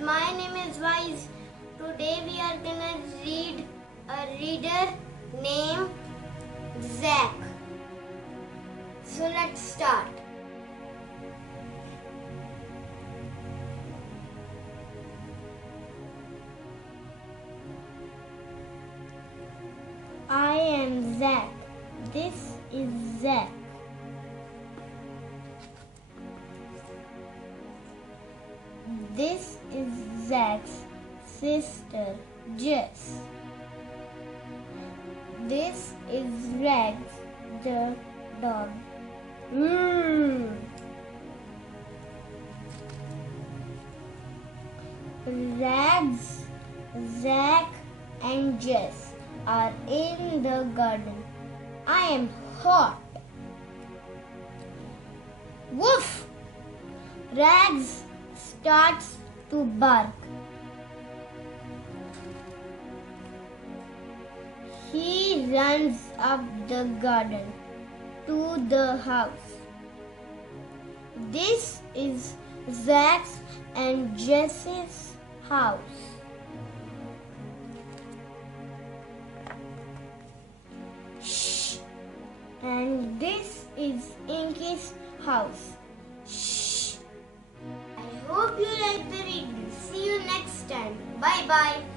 my name is Waaiz. Today we are gonna read a reader named Zack. So let's start. I am Zack. This is Zack. This is Zack's sister, Jess. This is Rags, the dog. Rags, Zack, and Jess are in the garden. I am hot. Woof! Rags starts to bark. He runs up the garden to the house. This is Zack's and Jess's house. Shh! And this is Inky's house. Shh! I hope you like the reading. See you next time. Bye bye.